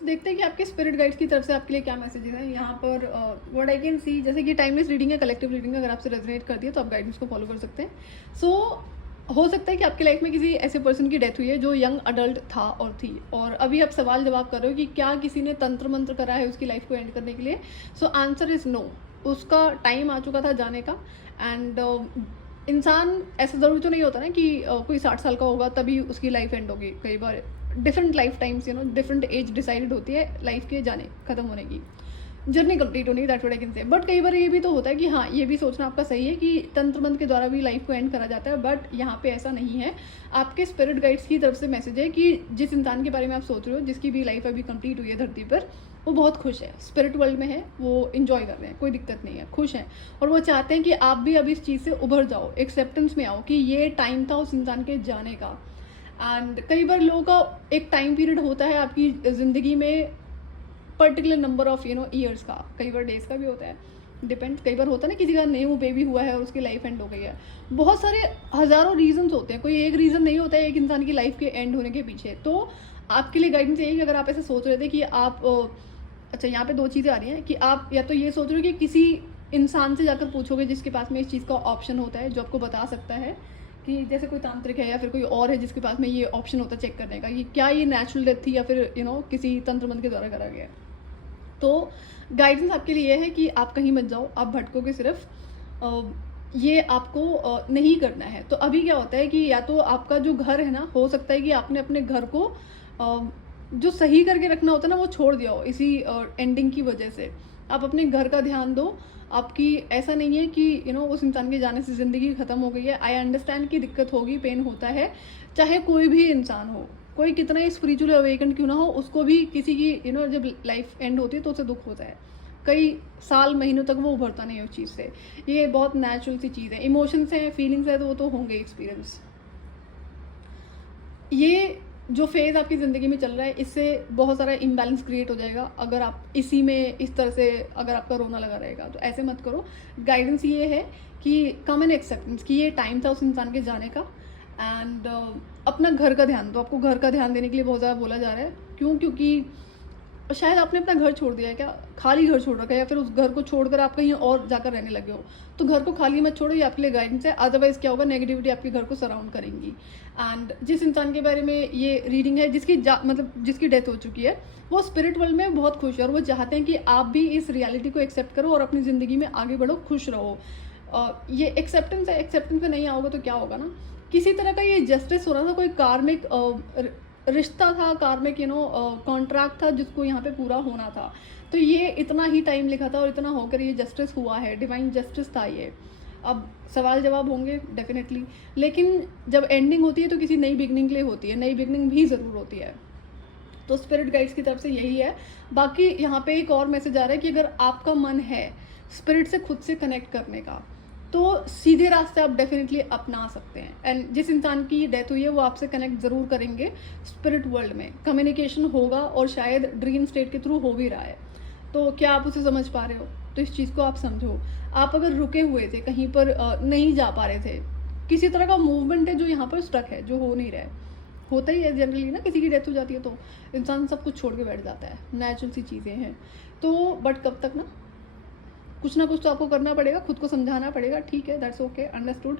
देखते हैं कि आपके स्पिरिट गाइड्स की तरफ से आपके लिए क्या मैसेजेस हैं यहाँ पर। व्हाट आई कैन सी, जैसे कि टाइमलेस रीडिंग है, कलेक्टिव रीडिंग है, अगर आपसे रेजोनेट करती है तो आप गाइडेंस को फॉलो कर सकते हैं। सो हो सकता है कि आपकी लाइफ में किसी ऐसे पर्सन की डेथ हुई है जो यंग अडल्ट था और थी, और अभी आप सवाल जवाब कर रहे हो कि क्या किसी ने तंत्र मंत्र करा है उसकी लाइफ को एंड करने के लिए। So answer is no. उसका टाइम आ चुका था जाने का। एंड इंसान ऐसा ज़रूरी तो नहीं होता ना कि कोई 60 साल का होगा तभी उसकी लाइफ एंड होगी। कई बार different life times different age decided होती है लाइफ के जाने खत्म होने की, जर्नी कंप्लीट होने की, that what I can say. But कई बार ये भी तो होता है कि हाँ, ये भी सोचना आपका सही है कि तंत्र मंत्र के द्वारा भी लाइफ को एंड करा जाता है, बट यहाँ पे ऐसा नहीं है। आपके स्पिरिट गाइड्स की तरफ से मैसेज है कि जिस इंसान के बारे में आप सोच रहे हो, जिसकी भी लाइफ अभी कंप्लीट हुई है धरती पर, वो बहुत खुश है, स्पिरिट वर्ल्ड में है, वो इंजॉय कर रहे हैं, कोई दिक्कत नहीं है, खुश हैं। और वो चाहते हैं कि आप भी अब इस चीज़ से उभर जाओ, एक्सेप्टेंस में आओ कि ये टाइम था उस इंसान के जाने का। एंड कई बार लोगों का एक टाइम पीरियड होता है आपकी ज़िंदगी में, पर्टिकुलर नंबर ऑफ ईयर्स का, कई बार डेज का भी होता है, डिपेंड। कई बार होता है ना किसी का न्यू बेबी हुआ है और उसकी लाइफ एंड हो गई है। बहुत सारे हज़ारों रीजंस होते हैं, कोई एक रीज़न नहीं होता है एक इंसान की लाइफ के एंड होने के पीछे। तो आपके लिए गाइडेंस यही कि अगर आप ऐसे सोच रहे थे कि आप अच्छा, यहाँ पे दो चीज़ें आ रही हैं कि आप या तो ये सोच रहे हो कि किसी इंसान से जाकर पूछोगे जिसके पास में इस चीज़ का ऑप्शन होता है, जो आपको बता सकता है कि जैसे कोई तांत्रिक है या फिर कोई और है जिसके पास में ये ऑप्शन होता है चेक करने का कि क्या ये नेचुरल डेथ थी या फिर किसी तंत्र मंत्र के द्वारा करा गया। तो गाइडेंस आपके लिए है कि आप कहीं मत जाओ, आप भटकोगे सिर्फ। ये आपको नहीं करना है। तो अभी क्या होता है कि या तो आपका जो घर है ना, हो सकता है कि आपने अपने घर को जो सही करके रखना होता है ना, वो छोड़ दिया हो इसी एंडिंग की वजह से। आप अपने घर का ध्यान दो। आपकी ऐसा नहीं है कि उस इंसान के जाने से ज़िंदगी ख़त्म हो गई है। आई अंडरस्टैंड कि दिक्कत होगी, पेन होता है, चाहे कोई भी इंसान हो, कोई कितना ही स्पिरिचुअल अवेकन क्यों ना हो, उसको भी किसी की जब लाइफ एंड होती है तो उसे दुख होता है। कई साल महीनों तक वो उभरता नहीं है उस चीज़ से। ये बहुत नेचुरल सी चीज़ है। इमोशंस हैं, फीलिंग्स है, तो वो तो होंगे एक्सपीरियंस। ये जो फेज़ आपकी ज़िंदगी में चल रहा है, इससे बहुत सारा इम्बैलेंस क्रिएट हो जाएगा अगर आप इसी में इस तरह से अगर आपका रोना लगा रहेगा। तो ऐसे मत करो। गाइडेंस ये है कि कम एन एक्सेप्टेंस कि ये टाइम था उस इंसान के जाने का। एंड अपना घर का ध्यान दो। आपको घर का ध्यान देने के लिए बहुत ज़्यादा बोला जा रहा है। क्यों? क्योंकि शायद आपने अपना घर छोड़ दिया है क्या, खाली घर छोड़ रखा है, या फिर उस घर को छोड़कर आप कहीं और जाकर रहने लगे हो। तो घर को खाली मत छोड़ो, ये आपके लिए गाइडेंस है। अदरवाइज क्या होगा, नेगेटिविटी आपके घर को सराउंड करेंगी। एंड जिस इंसान के बारे में ये रीडिंग है, मतलब जिसकी डेथ हो चुकी है, वो स्पिरिट वर्ल्ड में बहुत खुश है और वो चाहते हैं कि आप भी इस रियलिटी को एक्सेप्ट करो और अपनी ज़िंदगी में आगे बढ़ो, खुश रहो। ये एक्सेप्टेंस है। एक्सेप्टेंस में नहीं आओगे तो क्या होगा ना, किसी तरह का ये जस्टिस हो रहा था, कोई कार्मिक रिश्ता था, कार्मिक कॉन्ट्रैक्ट था जिसको यहाँ पे पूरा होना था। तो ये इतना ही टाइम लिखा था और इतना होकर ये जस्टिस हुआ है, डिवाइन जस्टिस था ये। अब सवाल जवाब होंगे डेफिनेटली, लेकिन जब एंडिंग होती है तो किसी नई बिगनिंग के लिए होती है, नई बिगनिंग भी ज़रूर होती है। तो स्पिरिट गाइड्स की तरफ से यही है। बाकी यहाँ पे एक और मैसेज आ रहा है कि अगर आपका मन है स्पिरिट से खुद से कनेक्ट करने का, तो सीधे रास्ते आप डेफिनेटली अपना सकते हैं। एंड जिस इंसान की डेथ हुई है वो आपसे कनेक्ट ज़रूर करेंगे। स्पिरिट वर्ल्ड में कम्युनिकेशन होगा और शायद ड्रीम स्टेट के थ्रू हो भी रहा है। तो क्या आप उसे समझ पा रहे हो? तो इस चीज़ को आप समझो। आप अगर रुके हुए थे कहीं पर, नहीं जा पा रहे थे, किसी तरह का मूवमेंट है जो यहाँ पर स्टक है, जो हो नहीं रहा है। होता ही है जनरली ना, किसी की डेथ हो जाती है तो इंसान सब कुछ छोड़ के बैठ जाता है, नेचुरल सी चीज़ें हैं। तो बट कब तक ना, कुछ ना कुछ तो आपको करना पड़ेगा, खुद को समझाना पड़ेगा। ठीक है, दैट्स ओके, अंडरस्टूड।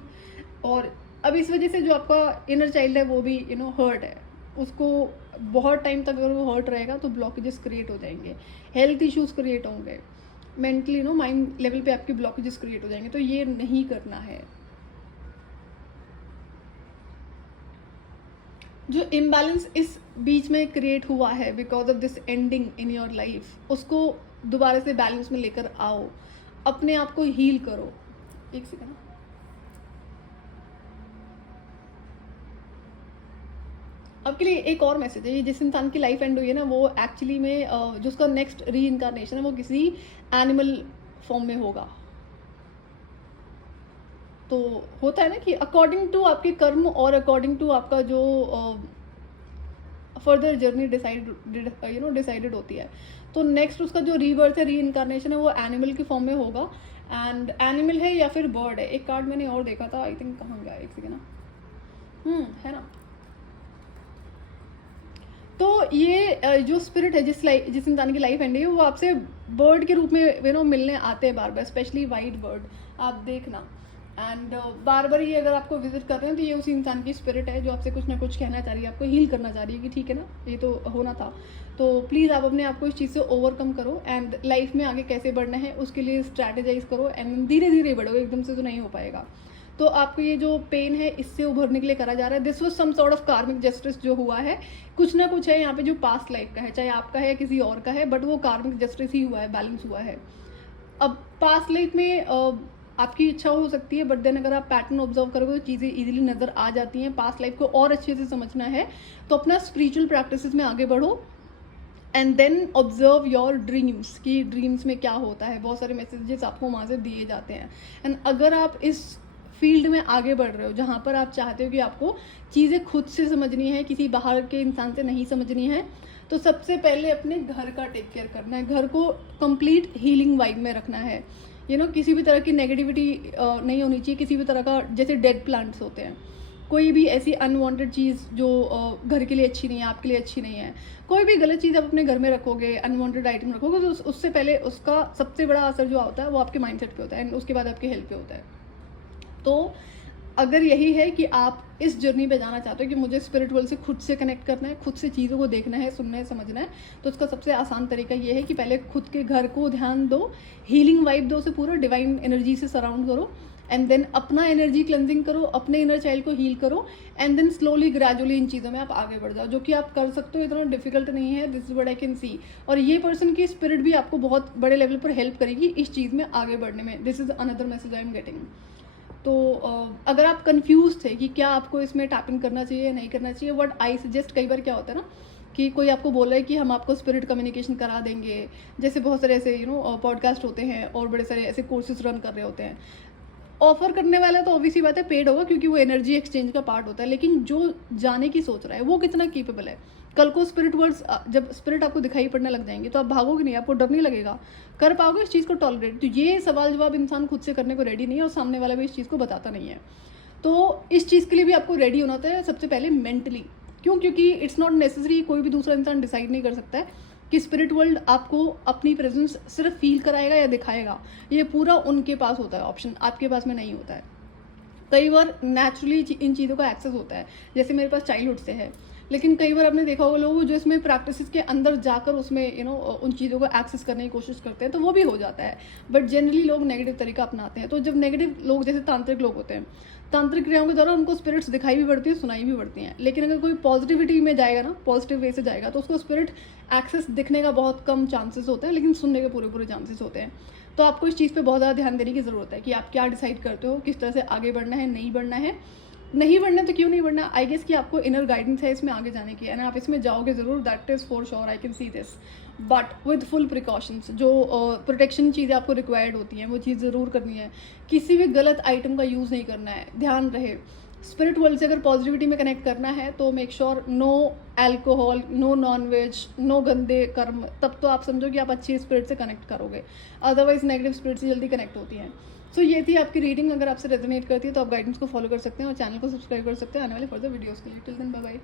और अब इस वजह से जो आपका इनर चाइल्ड है वो भी हर्ट है, उसको बहुत टाइम तक अगर वो हर्ट रहेगा तो ब्लॉकेजेस क्रिएट हो जाएंगे, हेल्थ इश्यूज क्रिएट होंगे, मेंटली माइंड लेवल पे आपके ब्लॉकेजेस क्रिएट हो जाएंगे। तो ये नहीं करना है। जो इम्बैलेंस इस बीच में क्रिएट हुआ है because of this ending in your life, उसको दोबारा से बैलेंस में लेकर आओ, अपने आप को हील करो। एक सेकंड। आपके लिए एक और मैसेज है। ये जिस इंसान की लाइफ एंड हुई है ना, वो एक्चुअली में जो उसका नेक्स्ट री इनकारनेशन है वो किसी एनिमल फॉर्म में होगा। तो होता है ना कि अकॉर्डिंग टू आपके कर्म और अकॉर्डिंग टू आपका जो फर्दर जर्नी डिसाइडेड होती है। तो नेक्स्ट उसका जो रीबर्थ है, री इनकारनेशन है, वो एनिमल की फॉर्म में होगा। एंड एनिमल है या फिर बर्ड है। एक कार्ड मैंने और देखा था, आई थिंक कहाँ गया, एक सेकेंड ना, है ना। तो ये जो स्पिरिट है, जिस इंसान की लाइफ एंड है, वो आपसे बर्ड के रूप में मिलने आते हैं बार बार, स्पेशली वाइट बर्ड, आप देखना। एंड बार बार ये अगर आपको विजिट कर रहे हैं तो ये उसी इंसान की स्पिरिट है जो आपसे कुछ ना कुछ कहना चाह रही है, आपको हील करना चाह रही है कि ठीक है ना, ये तो होना था, तो प्लीज़ आप अपने आप को इस चीज़ से ओवरकम करो एंड लाइफ में आगे कैसे बढ़ना है उसके लिए स्ट्रैटेजाइज करो एंड धीरे धीरे बढ़ो, एकदम से तो नहीं हो पाएगा। तो आपको ये जो पेन है इससे उभरने के लिए करा जा रहा है। This was some sort of karmic justice जो हुआ है, कुछ ना कुछ है यहाँ पे जो पास्ट लाइफ का है, चाहे आपका है या किसी और का है, बट वो कार्मिक जस्टिस ही हुआ है, बैलेंस हुआ है। अब पास्ट लाइफ में आपकी इच्छा हो सकती है, बट देन अगर आप पैटर्न ऑब्जर्व करोगे तो चीज़ें इजीली नज़र आ जाती हैं। पास्ट लाइफ को और अच्छे से समझना है तो अपना स्पिरिचुअल प्रैक्टिसेस में आगे बढ़ो and then observe your dreams, कि ड्रीम्स में क्या होता है। बहुत सारे मैसेजेस आपको वहाँ से दिए जाते हैं। एंड अगर आप इस फील्ड में आगे बढ़ रहे हो जहाँ पर आप चाहते हो कि आपको चीज़ें खुद से समझनी है, किसी बाहर के इंसान से नहीं समझनी है, तो सबसे पहले अपने घर का टेक केयर करना है, घर को कंप्लीट हीलिंग वाइब में रखना है। किसी भी तरह की नेगेटिविटी नहीं होनी चाहिए, किसी भी तरह का, जैसे डेड प्लांट्स होते हैं, कोई भी ऐसी अनवांटेड चीज़ जो घर के लिए अच्छी नहीं है, आपके लिए अच्छी नहीं है, कोई भी गलत चीज़ आप अपने घर में रखोगे, अनवांटेड आइटम रखोगे, तो उससे पहले उसका सबसे बड़ा असर जो होता है वो आपके माइंडसेट पे होता है एंड उसके बाद आपके हेल्थ पे होता है। तो अगर यही है कि आप इस जर्नी पे जाना चाहते हो कि मुझे स्पिरिट वर्ल्ड से खुद से कनेक्ट करना है, खुद से चीज़ों को देखना है, सुनना है, समझना है, तो उसका सबसे आसान तरीका ये है कि पहले खुद के घर को ध्यान दो, हीलिंग वाइब दो, से पूरा डिवाइन एनर्जी से सराउंड करो एंड देन अपना एनर्जी क्लेंजिंग करो, अपने इनर चाइल्ड को हील करो एंड देन स्लोली ग्रेजुअली इन चीज़ों में आप आगे बढ़ जाओ, जो कि आप कर सकते हो, इतना डिफिकल्ट नहीं है। This is what I can see. और ये पर्सन की स्पिरिट भी आपको बहुत बड़े लेवल पर हेल्प करेगी इस चीज़ में आगे बढ़ने में। This is another message I am getting. तो अगर आप कंफ्यूज थे कि क्या आपको इसमें टैपिंग करना चाहिए या नहीं करना चाहिए, व्हाट आई सजेस्ट, कई बार क्या होता है ना कि कोई आपको बोल रहा है कि हम आपको स्पिरिट कम्युनिकेशन करा देंगे, जैसे बहुत सारे ऐसे पॉडकास्ट होते हैं और बड़े सारे ऐसे कोर्सेज रन कर रहे होते हैं। ऑफर करने वाला तो ऑब्वियसली बात है पेड होगा, क्योंकि वो एनर्जी एक्सचेंज का पार्ट होता है, लेकिन जो जाने की सोच रहा है वो कितना केपेबल है। कल को स्पिरिट वर्ड्स, जब स्पिरिट आपको दिखाई पड़ने लग जाएंगे तो आप भागोगे नहीं, आपको डर नहीं लगेगा, कर पाओगे इस चीज़ को टॉलरेट? तो ये सवाल जवाब इंसान खुद से करने को रेडी नहीं है और सामने वाला भी इस चीज़ को बताता नहीं है। तो इस चीज़ के लिए भी आपको रेडी होना होता है सबसे पहले मेंटली। क्योंकि इट्स नॉट नेसेसरी, कोई भी दूसरा इंसान डिसाइड नहीं कर सकता है कि स्पिरिट वर्ल्ड आपको अपनी प्रेजेंस सिर्फ फील कराएगा या दिखाएगा। ये पूरा उनके पास होता है ऑप्शन, आपके पास में नहीं होता है। कई बार नेचुरली इन चीज़ों का एक्सेस होता है, जैसे मेरे पास चाइल्डहुड से है, लेकिन कई बार आपने देखा होगा लोग जो इसमें प्रैक्टिस के अंदर जाकर उसमें उन चीज़ों को एक्सेस करने की कोशिश करते हैं, तो वो भी हो जाता है। बट जनरली लोग नेगेटिव तरीका अपनाते हैं। तो जब नेगेटिव लोग, जैसे तांत्रिक लोग होते हैं, तांत्रिक क्रियाओं के द्वारा उनको स्पिरिट्स दिखाई भी पड़ती है, सुनाई भी पड़ती हैं, लेकिन अगर कोई पॉजिटिविटी में जाएगा ना, पॉजिटिव वे से जाएगा, तो उसको स्पिरिट एक्सेस दिखने का बहुत कम चांसेस होते हैं, लेकिन सुनने के पूरे चांसेस होते हैं। तो आपको इस चीज़ पे बहुत ज़्यादा ध्यान देने की ज़रूरत है कि आप क्या डिसाइड करते हो, किस तरह से आगे बढ़ना है, नहीं बढ़ना है। नहीं बढ़ना तो क्यों नहीं बढ़ना, आई गेस कि आपको इनर गाइडेंस है इसमें आगे जाने की, एंड आप इसमें जाओगे ज़रूर, that is for sure, I can see this, but with full precautions. जो प्रोटेक्शन चीज़ें आपको रिक्वायर्ड होती हैं वो चीज़ ज़रूर करनी है। किसी भी गलत आइटम का यूज़ नहीं करना है, ध्यान रहे। स्पिरिट वर्ल्ड से अगर पॉजिटिविटी में कनेक्ट करना है तो make sure no alcohol, no nonveg, no गंदे कर्म, तब तो आप समझो कि आप अच्छी स्पिरिट से कनेक्ट करोगे, अदरवाइज नेगेटिव स्पिरिट से जल्दी कनेक्ट होती हैं। सो ये थी आपकी रीडिंग। अगर आपसे रेजोनेट करती है तो आप गाइडेंस को फॉलो कर सकते हैं और चैनल को सब्सक्राइब कर सकते हैं आने वाले फर्दर वीडियोज़ के लिए। Till then bye bye.